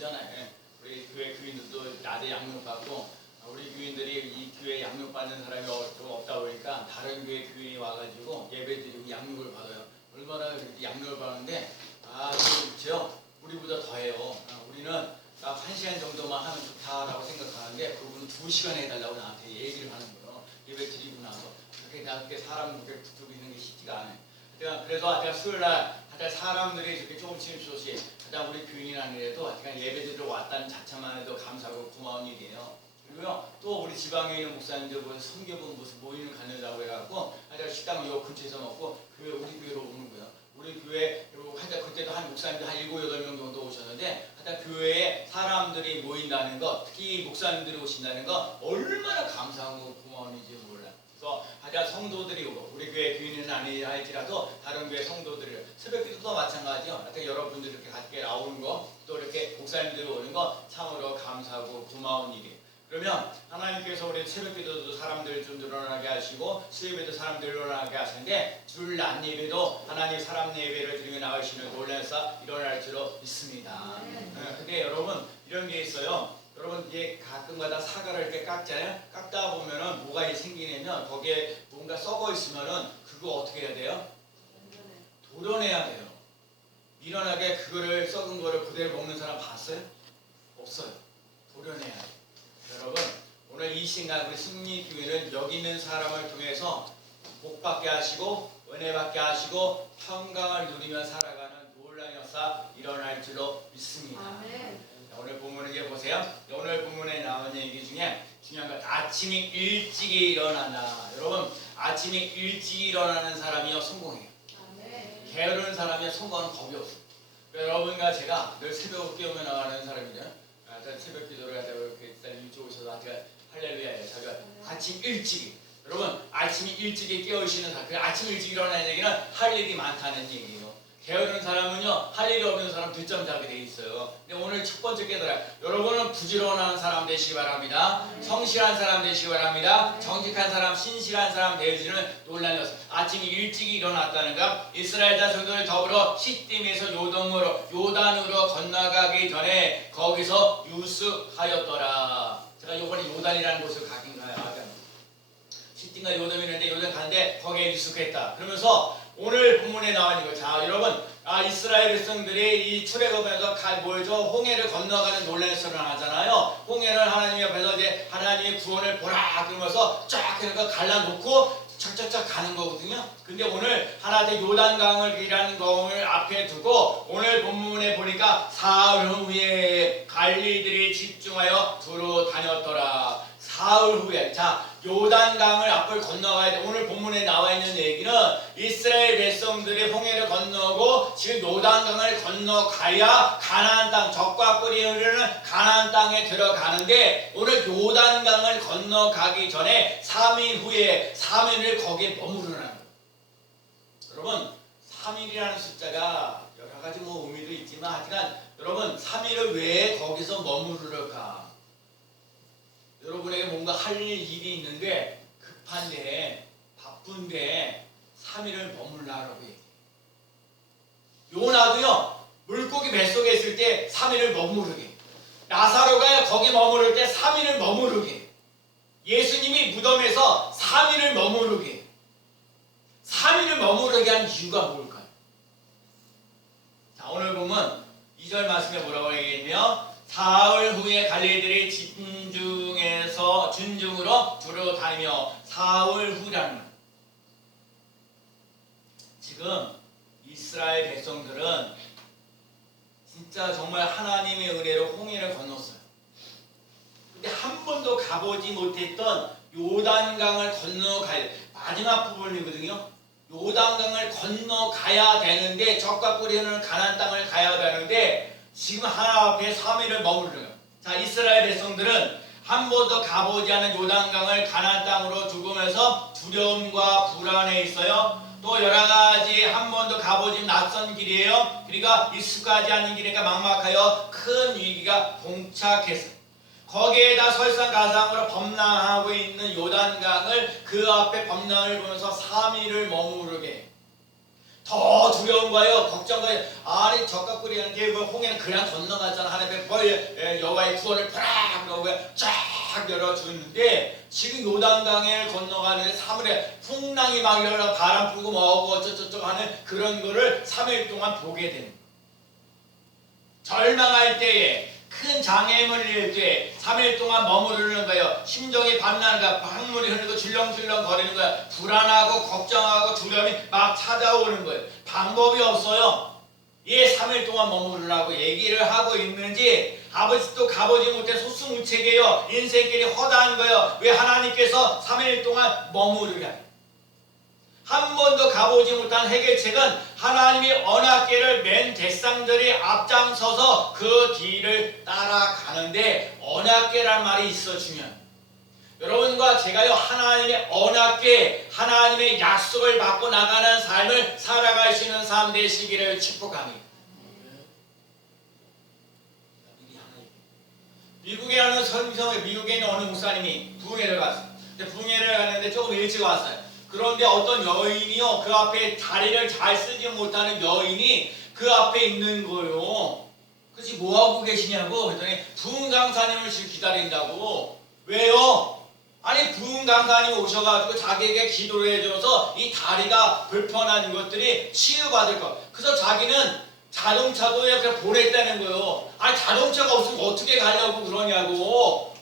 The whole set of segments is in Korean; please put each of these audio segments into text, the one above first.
있잖아요. 우리 교회 교인들도 낮에 양육받고 우리 교인들이 이 교회 양육받는 사람이 좀 없다 보니까 다른 교회 교인이 와가지고 예배드리고 양육을 받아요. 얼마나 그렇게 양육을 받는데 그렇죠. 우리보다 더해요. 우리는 딱 1시간 정도만 하면 좋다라고 생각하는데 그분은 2시간 해달라고 나한테 얘기를 하는 거예요. 예배 드리고 나서 그렇게 사람 그렇게 붙들고 있는 게 쉽지가 않아요. 그래서 수요일날 사람들이 이렇게 조금씩 우리 교인이 아니래도 예배드리러 왔다는 자체만 해도 감사하고 고마운 일이에요. 그리고요 또 우리 지방에 있는 목사님들 선교분 무슨 모임을 갖는다고 해갖고 식당 요 근처에서 먹고 우리 교회로 오는 거예요. 우리 교회 그때도 한 목사님들 한 7, 8명 정도 오셨는데 교회에 사람들이 모인다는 것, 특히 목사님들이 오신다는 것 얼마나 감사하고 고마운 일인지 몰라요. 그래서 성도들이 오고 우리 교회 교인은 아니할지라도 다른 교회 성도들이 새벽기도도 마찬가지요. 여러분들이 이렇게 같이 나오는 거 또 이렇게 목사님들이 오는 거 참으로 감사하고 고마운 일이에요. 그러면 하나님께서 우리 새벽기도도 사람들 좀 늘어나게 하시고 수요예배도 사람들 늘어나게 하시는데 주일 낮 예배도 하나님 사람 예배를 드리며 나가시는 놀라운 사 일어날 줄로 믿습니다. 근데 여러분 이런 게 있어요. 여러분 이게 가끔가다 사과를 이렇게 깎잖아요. 깎다 보면은 뭐가 생기냐면 거기에 뭔가 썩어 있으면은 그거 어떻게 해야 돼요? 도려내야 돼요. 미련하게 그거를 썩은 거를 그대로 먹는 사람 봤어요? 없어요. 도려내야 돼요. 여러분 오늘 이 시간 우리 승리교회는 여기 있는 사람을 통해서 복받게 하시고 은혜받게 하시고 평강을 누리며 살아가는 놀라운 역사 일어날 줄로 믿습니다. 오늘 본문을 이제 보세요. 오늘 본문에 나온 얘기 중에 중요한 건 아침이 일찍이 일어난다. 여러분 아침이 일찍 일어나는 사람이요 성공해요. 게으른 사람이 성공하는 법이 없어요. 여러분과 제가 늘 새벽 깨우며 나가는 사람이잖아요. 새벽 기도를 하다가 이렇게 일찍 오셔서 할렐루야예요. 자기가 아침 일찍이 여러분 아침이 일찍이 깨우시는 사람, 아침 일찍 일어나는 얘기는 할 일이 많다는 얘기예요. 게으른 사람은요 할 일이 없는 사람 늦잠 자게 돼 있어요. 근데 오늘 첫 번째 깨달아요. 여러분은 부지런한 사람 되시기 바랍니다. 성실한 사람 되시기 바랍니다. 정직한 사람, 신실한 사람 되시는 놀라운 것은 아침이 일찍이 일어났다는 것. 이스라엘 자손들 더불어 시딤에서 요단으로 건너가기 전에 거기서 유숙하였더라. 제가 이번에 요단이라는 곳을 가긴 가요. 시딤과 요단이 있는데 요단 가는데 거기에 유숙했다. 그러면서 오늘 본문에 나와 있는 거. 자, 여러분, 이스라엘 백성들이 이 출애굽에서 홍해를 건너가는 놀라운 일을 하잖아요. 홍해는 하나님 앞에서 이제 하나님의 구원을 보라 그러면서 쫙 그러니까 갈라놓고 척척척 가는 거거든요. 근데 오늘 하나님 요단강을이라는 강을 앞에 두고 오늘 본문에 보니까 사흘 후에 갈리들이 집중하여 두루 다녔더라. 사흘 후에 요단강을 앞을 건너가야 돼. 오늘 본문에 나와 있는 얘기는 이스라엘 백성들이 홍해를 건너고 지금 요단강을 건너가야 가나안 땅 적과 꿀이 흐르는 가나안 땅에 들어가는데 오늘 요단강을 건너가기 전에 3일 후에 3일을 거기에 머무르는 거예요. 여러분 3일이라는 숫자가 여러 가지 의미도 있지만 하여간 여러분 3일을 왜 거기서 머무르까? 여러분에게 뭔가 할 일이 있는데 급한데 바쁜데 3일을 머물라라고 얘기해요. 요나도요 물고기 뱃속에 있을 때 3일을 머무르게, 나사로가 거기 머무를 때 3일을 머무르게, 예수님이 무덤에서 3일을 머무르게, 3일을 머무르게 한 이유가 뭘까요? 자, 오늘 보면 2절 말씀에 뭐라고 얘기했냐면 사흘 후에 갈릴리들이 진중으로 두루 다니며 사흘 후라는 말. 지금 이스라엘 백성들은 진짜 정말 하나님의 은혜로 홍해를 건넜어요. 근데 한 번도 가보지 못했던 요단강을 건너가야 돼. 마지막 부분이거든요. 요단강을 건너가야 되는데 적과 꿀이 흐르는 가나안 땅을 가야 되는데 지금 하나 앞에 3일을 머무르는 거예요. 자, 이스라엘 백성들은 한 번도 가보지 않은 요단강을 가나안 땅으로 두고면서 두려움과 불안에 있어요. 또 여러 가지 한 번도 가보지 낯선 길이에요. 그러니까 익숙하지 않은 길이니까 막막하여 큰 위기가 봉착했어요. 거기에다 설상가상으로 범람하고 있는 요단강을 그 앞에 범람을 보면서 3일을 머무르게. 더 두려운 거예요. 걱정 거예요. 아니 젓가 끓이는 게 홍해는 그냥 건너갔잖아. 하나님의 여호와의 구원을 쫙 열어주는데 지금 요단강을 건너가는데 사물에 풍랑이 막 일어나 바람 불고 뭐고 어쩌저쩌고 하는 그런 거를 3일 동안 보게 되는, 절망할 때에 큰 장애물을 일 때 3일 동안 머무르는 거예요. 심정이 밤나는 거야. 방물이 흐르고 줄렁줄렁 거리는 거야. 불안하고 걱정하고 두려움이 막 찾아오는 거예요. 방법이 없어요. 예, 3일 동안 머무르라고 얘기를 하고 있는지 아버지도 가보지 못해 소승우책이에요. 인생길이 허다한 거예요. 왜 하나님께서 3일 동안 머무르라. 한 번도 가보지 못한 해결책은 하나님이 언약궤를 맨 대상들이 앞장서서 그 뒤를 따라가는데 언약궤란 말이 있어 중요해요. 여러분과 제가요 하나님의 언약궤, 하나님의 약속을 받고 나가는 삶을 살아갈 수 있는 삶 되시기를 축복합니다. 미국에 하는 설교에 미국에 있는 어느 목사님이 부흥회를 갔어요. 부흥회를 갔는데 조금 일찍 왔어요. 그런데 어떤 여인이요 그 앞에 다리를 잘 쓰지 못하는 여인이 그 앞에 있는 거예요. 그래서 뭐하고 계시냐고 그랬더니 부흥 강사님을 지금 기다린다고. 왜요? 아니 부흥 강사님이 오셔가지고 자기에게 기도를 해줘서 이 다리가 불편한 것들이 치유받을 것. 그래서 자기는 자동차도 그냥 보냈다는 거예요. 아니 자동차가 없으면 어떻게 가려고 그러냐고.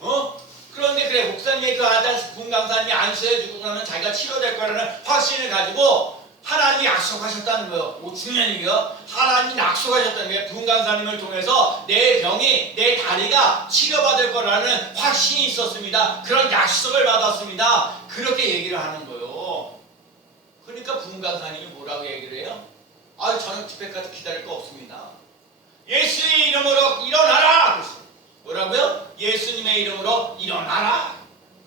그런데 그래 목사님이 그 아들 부흥 강사님이 안수해주고 그러면 자기가 치료될 거라는 확신을 가지고 하나님이 약속하셨다는 거예요. 중요한 얘기요. 하나님이 약속하셨다는 거예요. 부흥 강사님을 통해서 내 병이 내 다리가 치료받을 거라는 확신이 있었습니다. 그런 약속을 받았습니다. 그렇게 얘기를 하는 거예요. 그러니까 부흥 강사님이 뭐라고 얘기를 해요? 저는 집에까지 기다릴 거 없습니다. 예수의 이름으로 일어나라! 뭐라고요? 예수님의 이름으로 일어나라!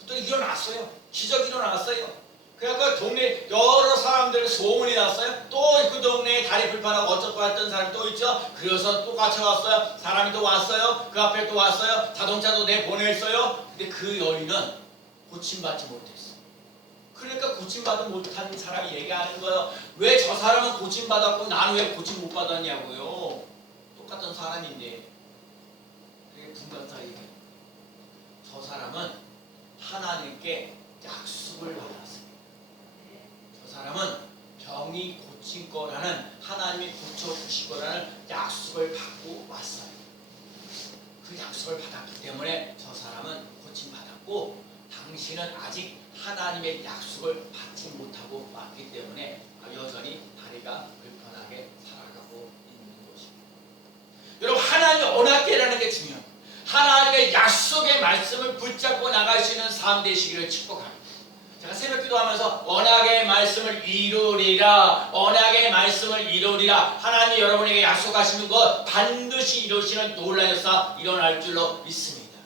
또 일어났어요. 기적이 일어났어요. 그래서 동네 여러 사람들의 소문이 났어요. 또 그 동네에 다리 불편하고 어쩌고 했던 사람이 또 있죠. 그래서 또 같이 왔어요. 사람이 또 왔어요. 그 앞에 또 왔어요. 자동차도 내보냈어요. 근데 그 여인은 고침받지 못했어. 그러니까 고침받지 못한 사람이 얘기하는 거예요. 왜 저 사람은 고침받았고 나는 왜 고침 못 받았냐고요. 똑같은 사람인데. 그게 분간사이에요. 저 사람은 하나님께 약속을 받았어요. 저 사람은 병이 고칠 거라는, 하나님이 고쳐주실 거라는 약속을 받고 왔어요. 그 약속을 받았기 때문에 저 사람은 고침받았고 당신은 아직 하나님의 약속을 받지 못하고 왔기 때문에 여전히 다리가 불편하게 살아가고 있는 것입니다. 여러분 하나님의 언약궤라는 게 중요해요. 하나님의 약속의 말씀을 붙잡고 나갈 수 있는 삶 되시기를 축복합니다. 제가 새벽 기도하면서 언약의 말씀을 이루리라, 언약의 말씀을 이루리라. 하나님이 여러분에게 약속하시는 것 반드시 이루시는 놀라운 역사 일어날 줄로 믿습니다.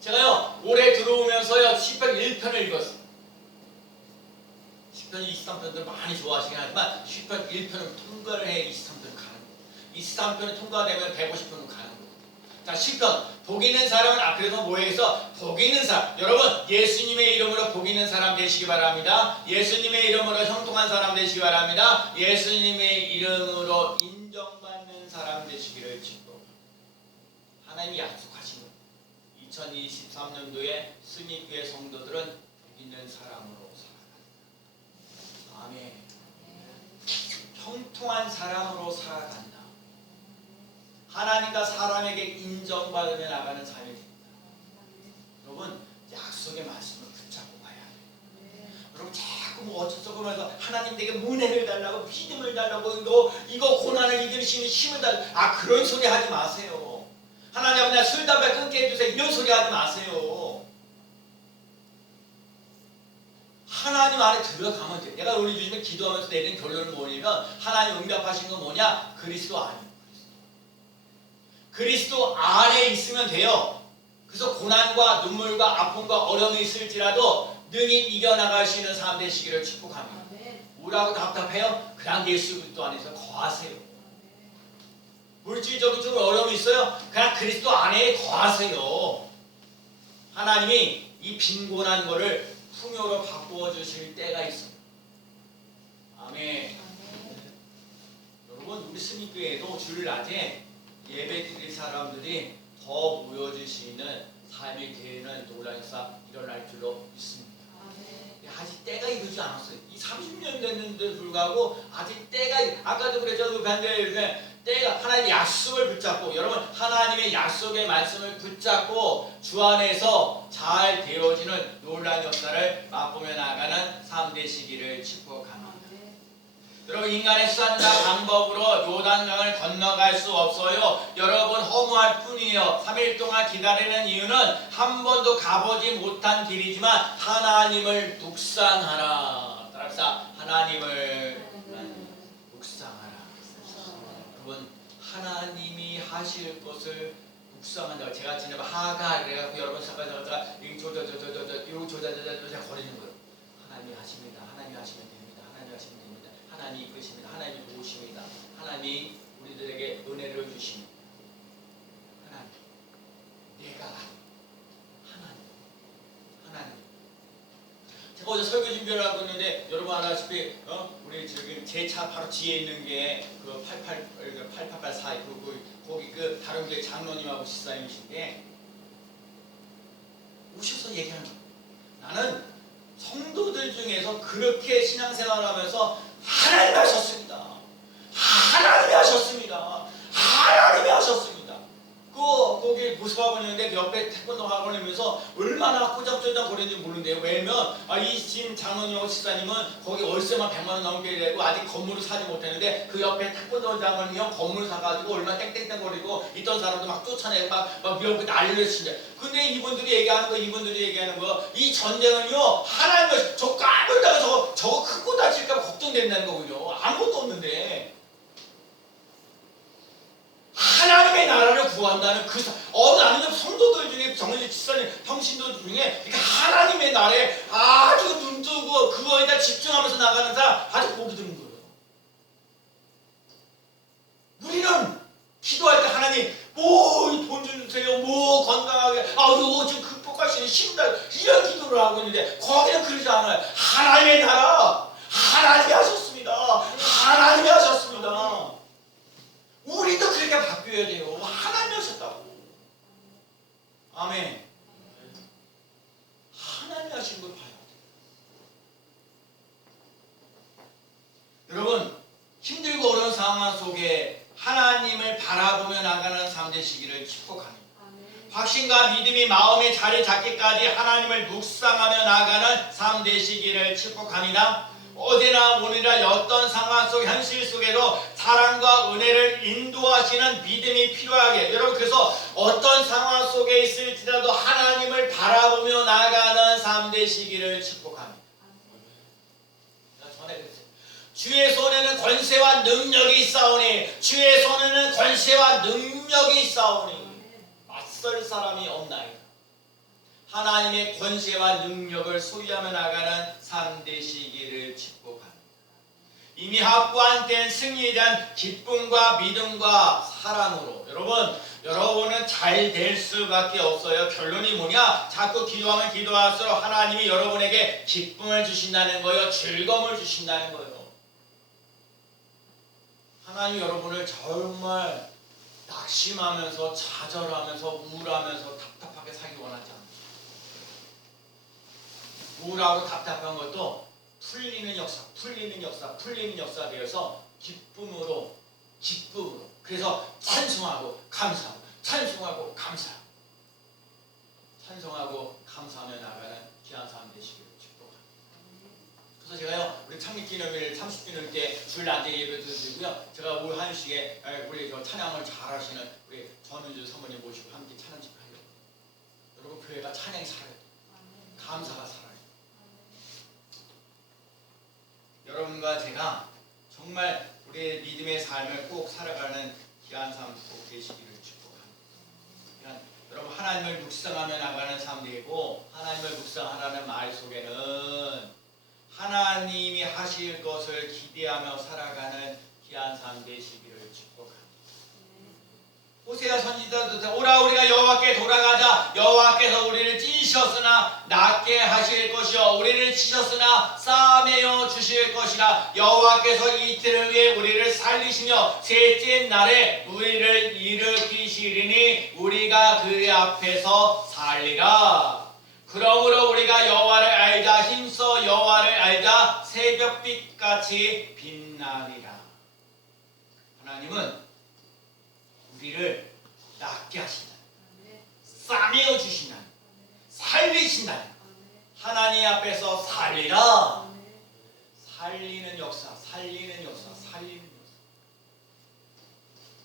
제가요 올해 들어오면서요 시편 1편을 읽었어요. 시편 23편들 많이 좋아하시긴 하지만 시편 1편을 통과를 해 23편 가는 거예요. 23편을 통과되면 150편은 가는 거예요. 자, 시편 복 있는 사람은 앞에서 뭐해서 복 있는 사람. 여러분 예수님의 이름으로 복 있는 사람 되시기 바랍니다. 예수님의 이름으로 형통한 사람 되시기 바랍니다. 예수님의 이름으로 인정받는 사람 되시기를 축복합니다. 하나님이 약속하신 것. 2023년도에 승리교회 성도들은 복 있는 사람으로 살아간다. 아멘. 형통한 사람으로 살아간다. 하나님과 사람에게 인정받으며 나가는 삶이 됩니다. 여러분 약속의 말씀을 붙잡고 가야 돼요. 여러분 자꾸 뭐 어쩌고 하면서 하나님 내게 은혜를 달라고 믿음을 달라고 이거 고난을 이길 수 있는 힘을 달라고 그런 소리 하지 마세요. 하나님 아버지 술 담배 끊게 해주세요. 이런 소리 하지 마세요. 하나님 안에 들어가면 돼요. 내가 우리 주님을 기도하면서 내리는 결론은 뭐냐면 하나님 응답하신 건 뭐냐? 그리스도 아니에요. 그리스도 안에 있으면 돼요. 그래서 고난과 눈물과 아픔과 어려움이 있을지라도 능히 이겨나갈 수 있는 삶 되시기를 축복합니다. 뭐라고 답답해요? 그냥 예수 그리스도 안에서 거하세요. 물질적인 좀 어려움이 있어요? 그냥 그리스도 안에 거하세요. 하나님이 이 빈곤한 거를 풍요로 바꾸어 주실 때가 있습니다. 아멘. 여러분 우리 스님교회도 주일낮에 예배드릴 사람들이 더 모여주시는 삶이 되는 놀라운 역사 일어날 줄로 믿습니다. 아직 때가 이르지 않았어요. 이 30년 됐는데 불구하고 아직 때가, 아까도 그랬죠. 그 반대에 때가, 하나님의 약속을 붙잡고, 여러분 하나님의 약속의 말씀을 붙잡고 주 안에서 잘 되어지는 놀라운 역사를 맛보며 나가는 삶 되시기를 축복합니다. 여러분 인간의 수단과 방법으로 요단강을 건너갈 수 없어요. 여러분 허무할 뿐이에요. 3일 동안 기다리는 이유는 한 번도 가보지 못한 길이지만 하나님을 묵상하라. 따라합시다. 하나님을 묵상하라. 여러분 하나님이 하실 것을 묵상한다고. 제가 지금 하가 그래갖고 여러분 잠깐다가 이거 조자조자 거리는 거예요. 하나님이 하십니다. 하나님이 하시면 됩니다. 하나님이 하시면 됩니다. 하나님이 이끄십니다. 하나님이 도우십니다. 하나님이 우리들에게 은혜를 주십니다. 하나님, 내가 하나님. 제가 어제 설교 준비를 하고 있는데 여러분 아시다시피 우리 저기 제 차 바로 뒤에 있는 게 그 8884 거기 그 다른 교회 장로님하고 집사님이신데 오셔서 얘기하는 거예요. 나는 성도들 중에서 그렇게 신앙생활을 하면서 하나님이 하셨습니다. 하나님이 하셨습니다. 하나님이 하셨습니다. 거기 모습하고 있는데 그 옆에 태권도 학원을 하면서 얼마나 꼬장꼬장 거리는지 모르는데요. 왜냐면 이 지금 장로님하고 집사님은 거기 월세만 100만 원 넘게 되고 아직 건물을 사지 못했는데 그 옆에 태권도장은요 건물을 사가지고 얼마나 땡땡땡 거리고 있던 사람도 막 쫓아내고 막 위협을 난리를 치는데, 근데 이분들이 얘기하는 거 이 전쟁은요 하나님을 저 까불다가 저거 크고 다칠까 걱정된다는 거군요. 아무것도 없는데 하나님의 나라를 구한다는 나는 성도들 중에 정말 집사님 평신도 중에 이렇게 하나님의 나라에 아주 눈뜨고 그거에다 집중하면서 나가는 사람 아주 보기 드문 거예요. 우리는 기도할 때 하나님 돈 좀 주세요, 건강하게, 요거 지금 극복할 수 있는 힘다, 이런 기도를 하고 있는데 거기는 그러지 않아요. 하나님의 나라, 하나님이 하셨습니다. 하나님이 하셨습니다. 우리도 그렇게 바뀌어야 돼요. 하나님이 하셨다고. 아멘. 하나님이 하신 걸 봐야 돼요. 여러분 힘들고 어려운 상황 속에 하나님을 바라보며 나가는 삶 되시기를 축복합니다. 확신과 믿음이 마음에 자리 잡기까지 하나님을 묵상하며 나가는 삶 되시기를 축복합니다. 어디나 오늘이나 어떤 상황 속 현실 속에도 사랑과 은혜를 인도하시는 믿음이 필요하게, 여러분 그래서 어떤 상황 속에 있을지라도 하나님을 바라보며 나가는 삶 되시기를 축복합니다. 전에 그랬어요. 주의 손에는 권세와 능력이 있사오니, 주의 손에는 권세와 능력이 있사오니 맞설 사람이 없나이다. 하나님의 권세와 능력을 소유하며 나가는 삶 되시기를 축복합니다. 이미 확보한 된 승리에 대한 기쁨과 믿음과 사랑으로 여러분은 잘 될 수밖에 없어요. 결론이 뭐냐? 자꾸 기도하면 기도할수록 하나님이 여러분에게 기쁨을 주신다는 거예요. 즐거움을 주신다는 거예요. 하나님이 여러분을 정말 낙심하면서 좌절하면서 우울하면서 답답하게 살기 원하지 않아요. 우울하고 답답한 것도 풀리는 역사 되어서 기쁨으로 그래서 찬송하고 감사하며 나가는 귀한 삶 되시기를 축복합니다. 그래서 제가요 우리 창립기념일 30주년 때 주일 낮에 예배도 드리고요, 제가 오후 1시에 우리 찬양을 잘하시는 우리 전은주 사모님 모시고 함께 찬양 집회하려고. 여러분 교회가 찬양이 살아요. 감사가 살아요. 여러분과 제가 정말 우리의 믿음의 삶을 꼭 살아가는 귀한 삶 꼭 되시기를 축복합니다. 여러분 하나님을 묵상하며 나가는 삶 되고, 하나님을 묵상하라는 말 속에는 하나님이 하실 것을 기대하며 살아가는 귀한 삶 되시기를 축복합니다. 호세아 선지자도 오라 우리가 여호와께 돌아가자, 여호와께서 우리를 찢으셨으나 낫게 하실 것이요 우리를 치셨으나 싸매어 주실 것이라. 여호와께서 이틀을 위해 우리를 살리시며 셋째 날에 우리를 일으키시리니 우리가 그의 앞에서 살리라. 그러므로 우리가 여호와를 알자. 힘써 여호와를 알자. 새벽빛같이 빛나리라. 하나님은 우리를 낫게 하신다. 싸매어 주신다. 살리신다. 하나님 앞에서 살리라. 살리는 역사, 살리는 역사, 살리는 역사.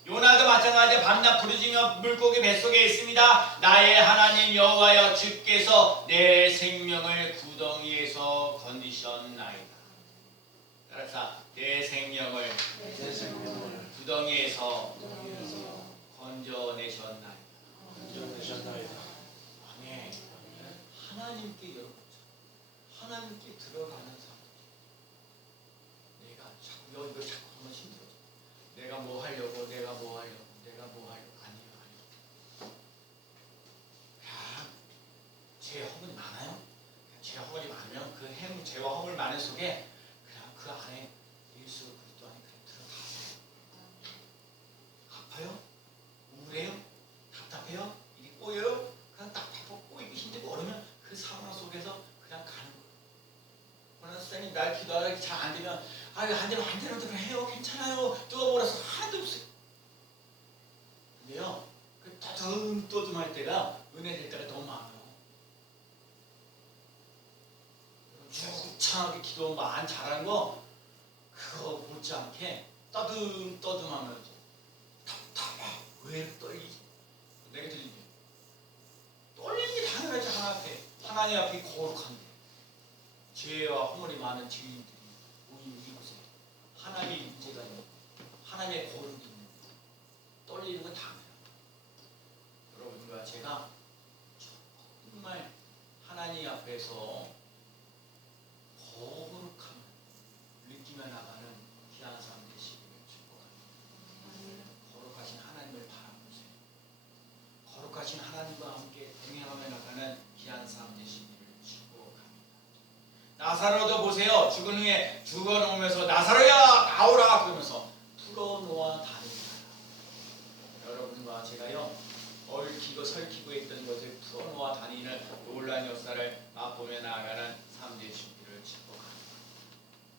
요나도 마찬가지 밤낮 부르짖며 물고기 뱃속에 있습니다. 나의 하나님 여호와여 주께서 내 생명을 구덩이에서 건지셨나이다. 따라서 내 생명을 구덩이에서 건져내셨나이다. 아멘. 하나님께 여러분, 하나님께 들어가는 삶. 내가 자꾸 이거 자꾸 하면 힘들어. 내가 뭐 하려고, 내가 뭐 하려고, 내가 뭐 하려고. 아니요. 그냥 죄 허물이 많아요. 죄 허물이 많으면 그 행, 죄와 허물 많은 속에 그냥 그 안에 예수 그리스도 안에 그냥 들어가세요. 아파요? 우울해요? 답답해요? 일이 꼬여요? 그냥 답답하고 꼬이고 힘들고 어려면 그 상황 속에서 그냥 가는 거예요. 그러나 선생님 날 기도하기 잘 안 되면 안 되면 안 되는 대로 해요. 괜찮아요. 뜨거워서 하나도 없어요. 근데요, 그 떠듬떠듬할 때가 은혜 될 때가 너무 많아요. 주창하게 기도 많이 잘하는 거 그거 못지않게 떠듬떠듬하면서 답답해. 왜 떨리지? 내가 들리게 떨리는 게 당연하지. 하나님 앞에 거룩한데 죄와 허물이 많은 죄인들이 우리 이곳에 하나님의 임재가 있는, 하나님의 거룩이 있는, 떨리는 건 당연해요. 여러분과 제가 정말 하나님 앞에서 거룩함을 느끼며 나가는 귀한 삶 되시기를 축복합니다. 거룩하신 하나님을 바라보세요. 거룩하신 하나님과 함께 동행하며 나가는 귀한 삶 되시기를 축복합니다. 나사로도 보세요. 죽은 후에 죽어놓으면서 나사로야 나오라 그러면서 풀어놓아 다닙니다. 여러분과 제가요 얽히고 설키고 있던 것을 풀어놓아 다니는 놀라운 역사를 맛보며 나아가는 삶 되시기를 축복합니다.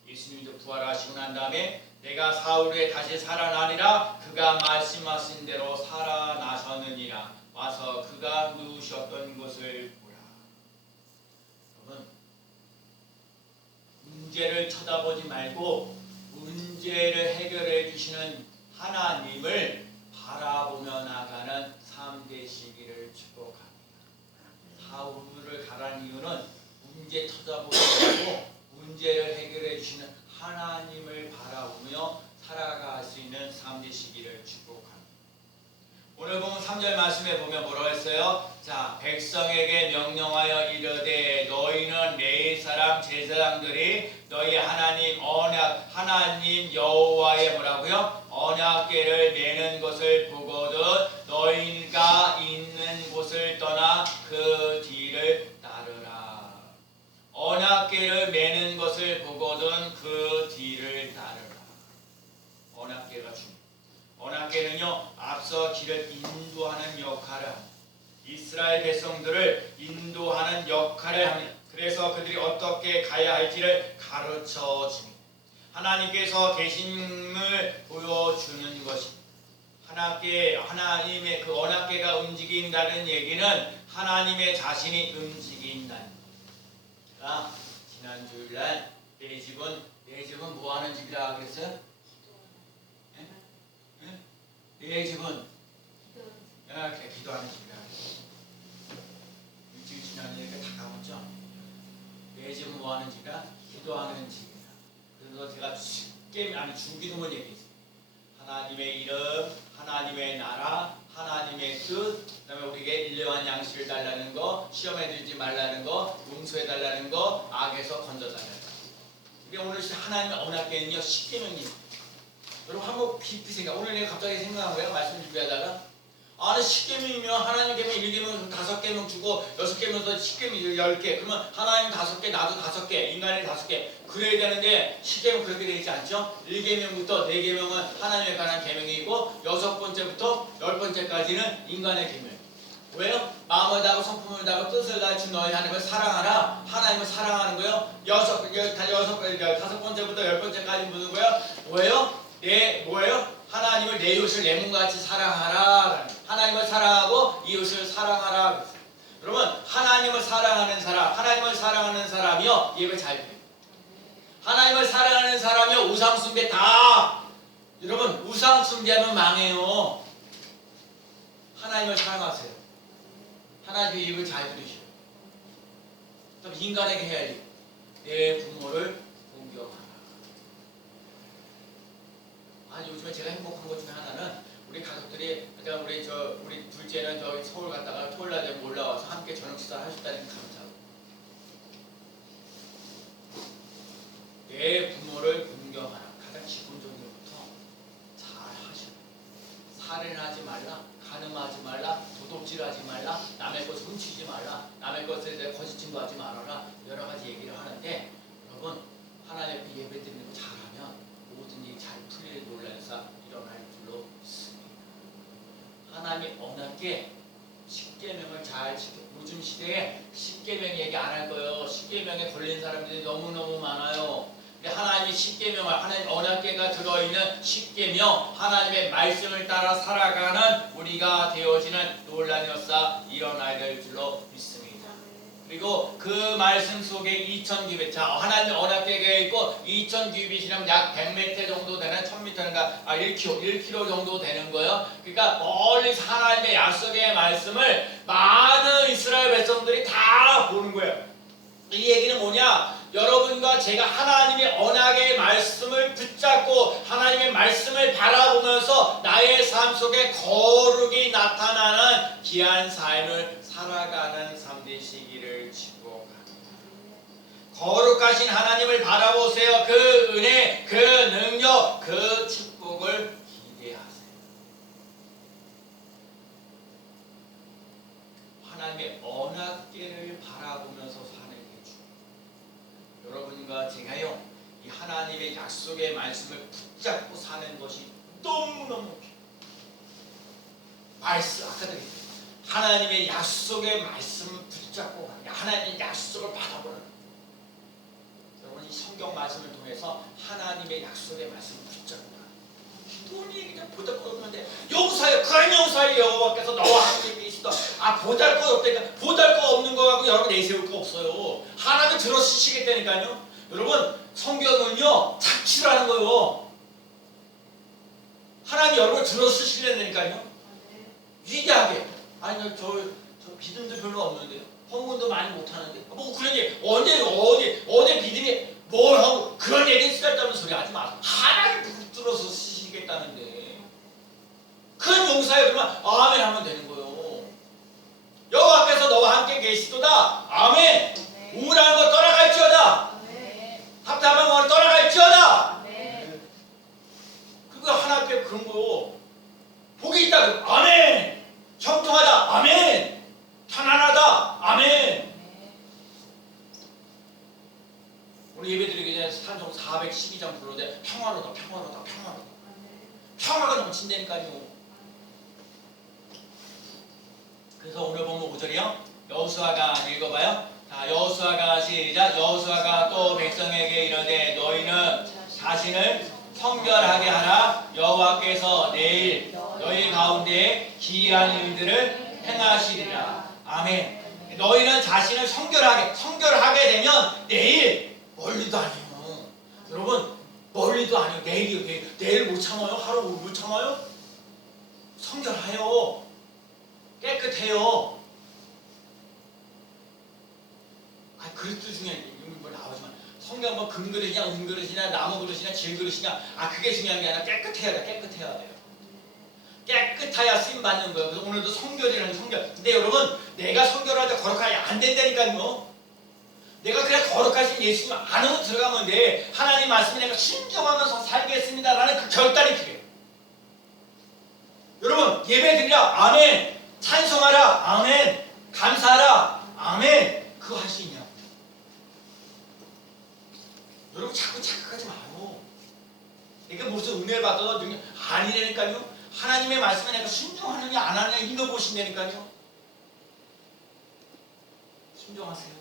예수님도 부활하시고 난 다음에 내가 사흘 후에 다시 살아나리라. 그가 말씀하신 대로 살아나셨느니라. 와서 그가 누우셨던 곳을 보라. 여러분, 문제를 쳐다보지 말고 문제를 해결해 주시는 하나님을 바라보며 나가는 삶 되시기를 축복합니다. 사울을 가라는 이유는 문제 쳐다보지 말고 문제를 해결해 주시는 하나님을 바라보며 살아갈 수 있는 삶 되시기를 축복합니다. 오늘 보면 3절 말씀에 보면 뭐라고 했어요? 자, 백성에게 명령하여 이르되 너희는 레위 사람 제사장들이 너희 하나님 언약 하나님 여호와의 뭐라고요? 언약궤를 매는 것을 보거든 너희가 있는 곳을 떠나 그 뒤를 따르라. 언약궤를 매는 것을 보거든 그 뒤를 따르라. 언약궤가 중요해요. 언약궤는요 앞서 길을 인도하는 역할을 합니다. 이스라엘 백성들을 인도하는 역할을 합니다. 그래서 그들이 어떻게 가야 할지를 가르쳐 줍니다. 하나님께서 계심을 보여주는 것입니다. 하나님의 그 언약궤가 움직인다는 얘기는 하나님의 자신이 움직인다는 겁니다. 지난 주일날 내 집은 뭐 하는 집이라 그랬어요? 내 집은 이렇게 기도하는 집이야. 일주일 지나니까 다 가봤죠? 내 집은 뭐 하는 집이야? 기도하는 집이야. 그래서 제가 쉽게 중기도문 얘기했어요. 하나님의 이름, 하나님의 나라, 하나님의 뜻, 그 다음에 우리에게 일용할 양식을 달라는 거, 시험에 들지 말라는 거, 용서해 달라는 거, 악에서 건져달라는 거. 우리 오늘 하나님의 언약궤는요 10계명이에요. 여러분 한번 깊이 생각. 오늘 내가 갑자기 생각한 거예요. 말씀 준비하다가 아니 10계명이면 하나님 계명 1계명 5계명 주고 6계명 더 10계명 10개 그러면 하나님 5개 나도 5개 인간이 5개 그래야 되는데 10계명 그렇게 되어 있지 않죠? 1계명부터 4계명은 하나님에 관한 계명이고 6번째부터 10번째까지는 인간의 계명. 왜요? 마음을 다하고 성품을 다하고 뜻을 다해 주 너희 하나님을 사랑하라. 하나님을 사랑하는 거요. 5번째부터 10번째까지 무슨 거예요? 뭐예요? 뭐예요? 하나님을 내 이웃을 내 몸같이 사랑하라. 하나님을 사랑하고 이웃을 사랑하라. 여러분 하나님을 사랑하는 사람이요 예배 잘 드려요. 하나님을 사랑하는 사람이요 우상 숭배 다 여러분 우상 숭배하면 망해요. 하나님을 사랑하세요. 하나님의 입을 잘 들으시오. 그럼 인간에게 해야 돼. 내 부모를 공경하라. 요즘에 제가 행복한 것 중에 하나는 우리 가족들이 그러니까 우리 둘째는 저기 서울 갔다가 토요일날 되면 올라와서 함께 저녁 식사를 하셨다는 게 감사하고 내 부모를 공경하라. 가장 기본적인 것부터 잘 하시오. 살인하지 말라. 간음하지 말라. 도둑질하지 말라. 남의 것을 훔치지 말라. 남의 것에 대해 거짓 증거하지 말아라. 여러 가지 얘기를 하는데 여러분 하나님 앞에 예배 드리는 거 잘하면 모든 일이 잘 풀릴 놀라서 일어날 줄로 믿습니다. 하나님이 언약계 10계명을 잘 지켜. 요즘 시대에 10계명 얘기 안 할 거예요. 10계명에 걸린 사람들이 너무너무 많아요. 하나님이 10계명을 하나님 언약궤가 들어있는 10계명 하나님의 말씀을 따라 살아가는 우리가 되어지는 놀라운 역사 일어나야 될 줄로 믿습니다. 그리고 그 말씀 속에 2000규빗 하나님의 언약궤가 있고 2000규빗이면 약 100m 정도 되는 1000m인가 1km 정도 되는 거예요. 그러니까 멀리서 하나님의 약속의 말씀을 많은 이스라엘 백성들이 다 보는 거예요. 이 얘기는 뭐냐? 여러분과 제가 하나님의 언약의 말씀을 붙잡고 하나님의 말씀을 바라보면서 나의 삶 속에 거룩이 나타나는 귀한 삶을 살아가는 삶 되시기를 축복합니다. 거룩하신 하나님을 바라보세요. 그 은혜, 그 능력, 그 축복을 기대하세요. 하나님의 언약궤를 바라보면서 사는 여러분과 제가요 이 하나님의 약속의 말씀을 붙잡고 사는 것이 너무너무 필요해요. 말씀 아까 드린 하나님의 약속의 말씀을 붙잡고 하나님의 약속을 받아보는 여러분 이 성경 말씀을 통해서 하나님의 약속의 말씀을 붙잡고 돈이 그냥 보잘것없는데 용사여 그런 용사여 여호와께서 너와 함께 계시다. 보잘것없다니까 보잘것없는 거 갖고 여러분 내세울 거 없어요. 하나님 들어쓰시겠다니까요. 여러분 성경은요 착취라는 거예요. 하나님 여러분 들어쓰시려니까요. 위대하게 아니 저 믿음도 별로 없는데요. 헌금도 많이 못하는데 뭐 그런 얘기 어디 믿음이 뭘 하고 그런 얘기 쓰겠다는 소리 하지 마. 하나님 붙들어서 쓰시겠다는데 큰 용사에 그러면 아멘 하면 되는 거예요. 여호와께서 너와 함께 계시도다. 아멘. 우울한 거 떠나갈지어다. 답답한 거 떠나갈지어다. 그거 하나 앞에 그런 거 복이 있다. 아멘. 형통하다. 아멘. 편안하다. 아멘. 오늘 예배드리기 전에 찬송 412장 불러대 평화로다. 평화가 넘친다니까요. 그래서 오늘 본문 5절이요. 여호수아가 읽어봐요. 자, 여호수아가 시작. 여호수아가 또 백성에게 이르되 너희는 자신을 성결하게 하라. 여호와께서 내일 너희 가운데 기이한 일들을 행하시리라. 아멘. 너희는 자신을 성결하게 되면 내일 멀리도 아니에요. 여러분 멀리도 아니에요. 내일이요. 내일 못 참아요? 하루 못 참아요? 성결해요. 깨끗해요. 그릇도 중요한 뭐 나오지만 성경 뭐 금그릇이냐 은그릇이냐 나무그릇이냐 질그릇이냐 그게 중요한 게 아니라 깨끗해야 돼요. 깨끗해야 쓰임 받는 거예요. 그래서 오늘도 성결이라는 성결. 근데 여러분 내가 성결하자 거룩하게 안 된다니까요. 내가 그래 거룩하신 예수님 안으로 들어가면 돼. 하나님 말씀에 내가 순종하면서 살겠습니다라는 그 결단이 필요해요. 여러분 그러면 예배드리라. 아멘. 찬송하라. 아멘. 감사하라. 아멘. 그거 할 수 있냐고. 여러분 자꾸 착각하지 마요. 그러니까 무슨 은혜를 받아도 능력 아니라니까요. 하나님의 말씀에 내가 순종하느냐 안 하느냐 읽어보신다니까요. 순종하세요.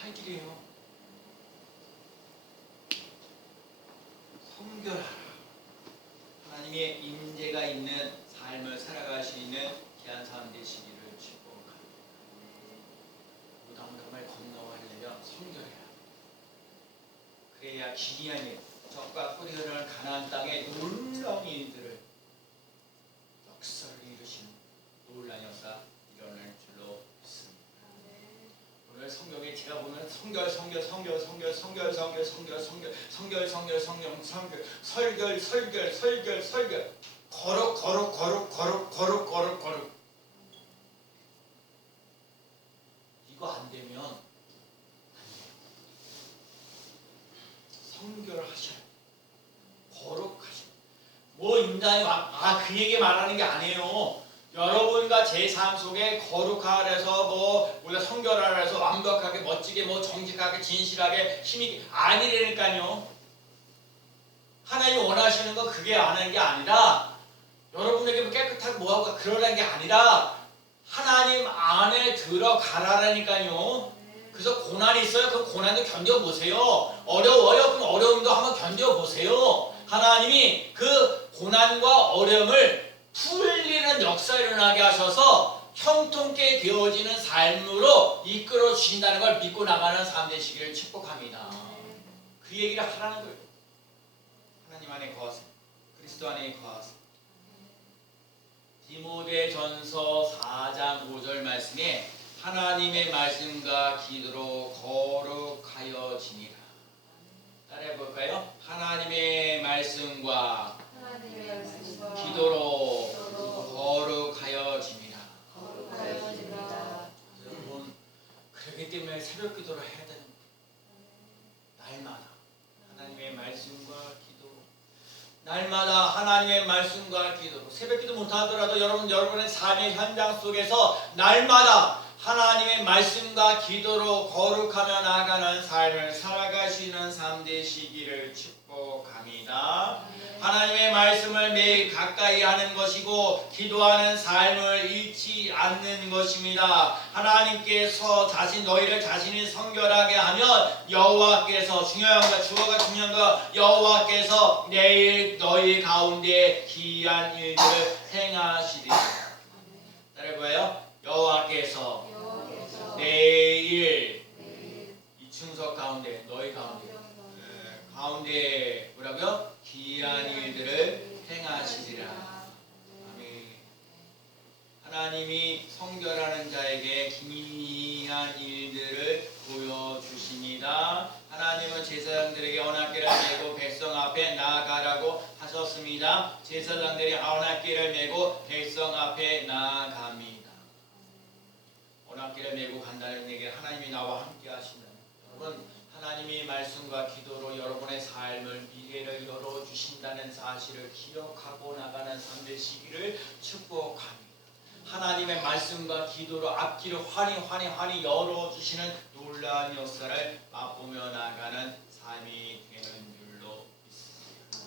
할 길이에요. 성결하라. 하나님의 임재가 있는 삶을 살아갈 수 있는 귀한 삶 되시기를 축복합니다. 무덤덤을 건너가려면 성결해야. 그래야 기이한 일, 적과 꿀이 흐르는 가나안 땅에 놀라운 일들을 역사를 이루시는 놀라운 역사 일어날 줄로 믿습니다. 오늘 성경에 제가 보면 성결 거룩 이거 안 되면 안 돼요. 성결하셔야 거룩하셔야 뭐 인간이 그 얘기 말하는 게 아니에요. 여러분과 제 삶 속에 거룩하라 해서 뭐 우리가 성결하라 해서 완벽하게 멋지게 뭐 정직하게 진실하게 힘있게 아니라니까요. 하나님이 원하시는 건 그게 아는 게 아니라 여러분에게 뭐 깨끗하고 뭐하고 그러라는 게 아니라 하나님 안에 들어가라니까요. 그래서 고난이 있어요. 그 고난도 견뎌보세요. 어려워요. 그럼 어려움도 한번 견뎌보세요. 하나님이 그 고난과 어려움을 풀리는 역사를 일어나게 하셔서 형통케 되어지는 삶으로 이끌어 주신다는 걸 믿고 나가는 삶 되시기를 축복합니다. 그 얘기를 하라는 거예요. 하나님 안에 거하세요. 그리스도 안에 거하세요. 디모데전서 4장 5절 말씀에 하나님의 말씀과 기도로 거룩하여지니라. 따라해 볼까요? 하나님의 말씀과 기도로 거룩하여지니라. 여러분, 그렇기 때문에 새벽 기도를 해야 되는 거예요. 날마다 하나님의 말씀과 기도로, 날마다 하나님의 말씀과 기도로. 새벽 기도 못하더라도 여러분의 삶의 현장 속에서 날마다 하나님의 말씀과 기도로 거룩하며 나아가는 삶을 살아가시는 삶 되시기를 축복합니다. 하나님의 말씀을 매일 가까이 하는 것이고 기도하는 삶을 잃지 않는 것입니다. 하나님께서 너희를 자신이 성결하게 하면 여호와께서 중요한 거, 주어가 중요한 거, 여호와께서 내일 너희 가운데 기이한 일들을 행하시리라. 따라해봐요. 여호와께서 내일 이충석 가운데 너희 가운데 뭐라고요? 기이한 일들을 행하시리라. 아멘. 하나님이 성결하는 자에게 기이한 일들을 보여주십니다. 하나님은 제사장들에게 언약궤를 메고 백성 앞에 나아가라고 하셨습니다. 제사장들이 언약궤를 메고 백성 앞에 나아갑니다. 언약궤를 메고 간다는 얘기는 하나님이 나와 함께 하신다. 여러분, 하나님의 말씀과 기도로 여러분의 삶을 미래를 열어주신다는 사실을 기억하고 나가는 삶 되시기를 축복합니다. 하나님의 말씀과 기도로 앞길을 환히 열어주시는 놀라운 역사를 맛보며 나가는 삶이 되는 줄로 믿습니다.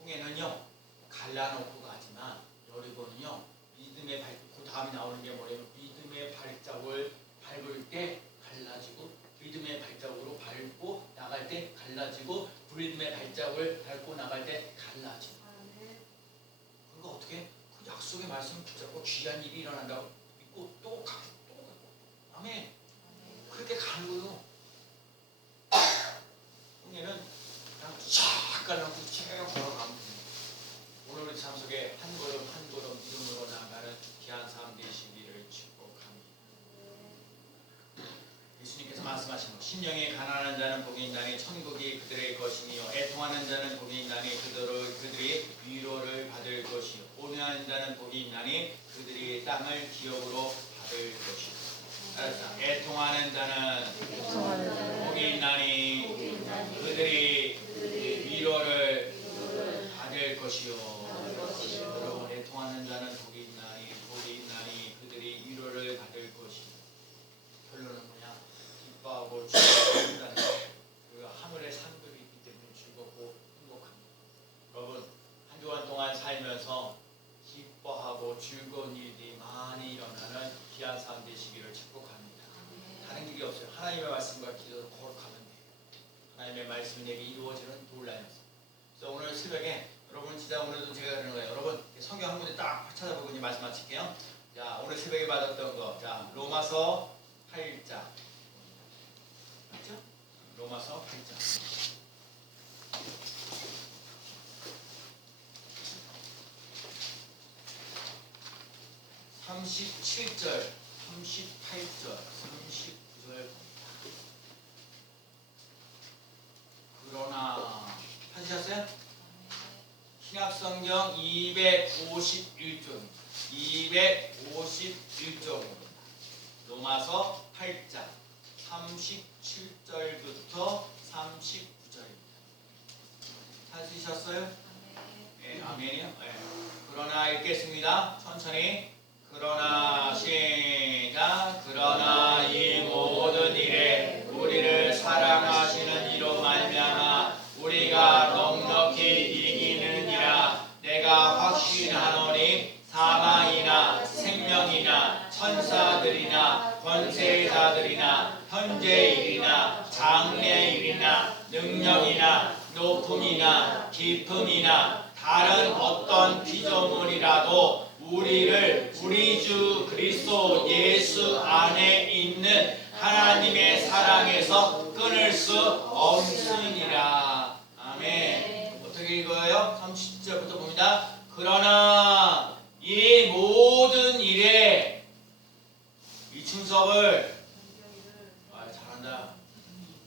홍해는요 갈라놓고 가지만 여리고는요 믿음의 그 다음에 나오는 게 뭐냐면 믿음의 발자국을 밟을 때 갈라지고 믿음의 발자국으로 밟고 나갈 때 갈라지고 믿음의 발자국을 밟고 나갈 때 갈라지고. 그거 어떻게? 그 약속의 말씀 붙잡고 귀한 일이 일어난다고 믿고 또 가고 아멘. 그렇게 가는 거요. 홍해는 그냥 쫙 갈라놓고 쭉 걸어가면 돼요. 오늘 우리 삶 속에 한 걸음 믿음으로 나가는 귀한 삶 되시기를 축복합니다. 예수님께서 말씀하신 것, 심령이 가난한 자는 복이 있나니 천국이 그들의 것이니요 애통하는 자는 복이 있나니 그들이 위로를 받을 것이요 온유한 자는 복이 있나니 그들이 땅을 기업으로 받을 것이요. 알았어. 애통하는 자는 복이 있나니 그들이 위로를 받을 것이요. 여러분 애통하는 자는 복이 있나니 그들이 위로를 받을 것이요. 결론은 뭐냐? 기뻐하고 즐거워한다는 그 하늘의 상들이 있기 때문에 즐겁고 행복합니다. 여러분 한 주간 동안 살면서 기뻐하고 즐거운 일이 많이 일어나는 귀한 삶 되시기를 축복합니다. 다른 길이 없어요. 하나님의 말씀과 기도로 거룩하면 돼요. 하나님의 말씀이 내게 이루어지는 놀라였어요. 그래서 오늘 새벽에 여러분 진짜 오늘도 제가 그러는 거예요. 여러분 성경 한 군데 딱 찾아보고 이제 말씀 마칠게요. 자 오늘 새벽에 받았던 거, 자 로마서 8장 맞죠? 로마서 8장. 37절, 38절, 39절 봅니다. 그러나 찾으셨어요? 신약성경 251쪽 251쪽입니다. 로마서 8장 37절부터 39절입니다. 찾으셨어요? 네, 아멘이요? 네. 그러나 읽겠습니다. 천천히. 그러나 시작. 그러나 이 모든 일에 우리를 사랑하시는 이로 말미암아 우리가 넉넉히 이기느니라. 내가 확신하노니 사망이나 생명이나 천사들이나 권세자들이나 현재일이나 장래일이나 능력이나 높음이나 깊음이나 다른 어떤 피조물이라도 우리를 우리 주 그리스도 예수 안에 있는 하나님의 사랑에서 끊을 수 없으니라. 아멘. 어떻게 읽어요? 30절부터 봅니다. 그러나 이 모든 일에 이춘섭을 잘한다.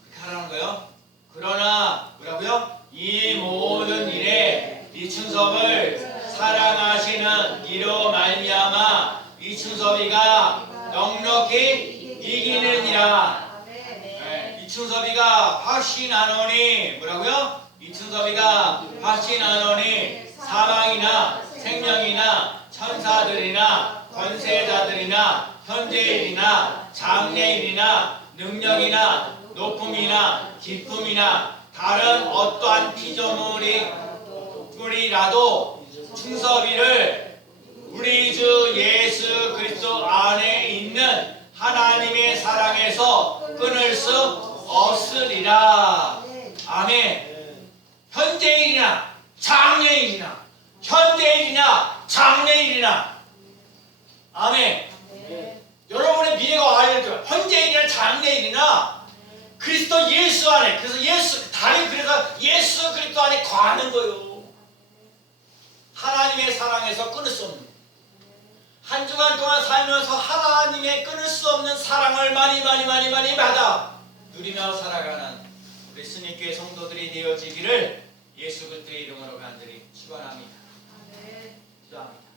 그렇게 하라는 거예요. 그러나 뭐라고요? 이 모든 일에 이춘섭을 사랑하시는 이로 말미암아 이춘섭이가 넉넉히 이기느니라. 네, 이춘섭이가 확신하노니 뭐라고요? 이춘섭이가 확신하노니 사망이나 생명이나 천사들이나 권세자들이나 현재일이나 장래일이나 능력이나 높음이나 깊음이나 다른 어떠한 피조물이라도 충섭이를 우리 주 예수 그리스도 안에 있는 하나님의 사랑에서 끊을 수 없으리라. 아멘. 현재일이나 장래일이나 현재일이나 장래일이나 아멘. 여러분의 미래가 알려줘요. 현재일이나 장래일이나 그리스도 예수 안에, 그래서 그래서 예수 그리스도 안에 거하는 거예요. 하나님의 사랑에서 끊을 수 없는, 한 주간 동안 살면서 하나님의 끊을 수 없는 사랑을 많이 받아 누리며 살아가는 우리 스님교회 성도들이 되어지기를 예수 그리스도의 이름으로 간절히 축원합니다. 기도합니다.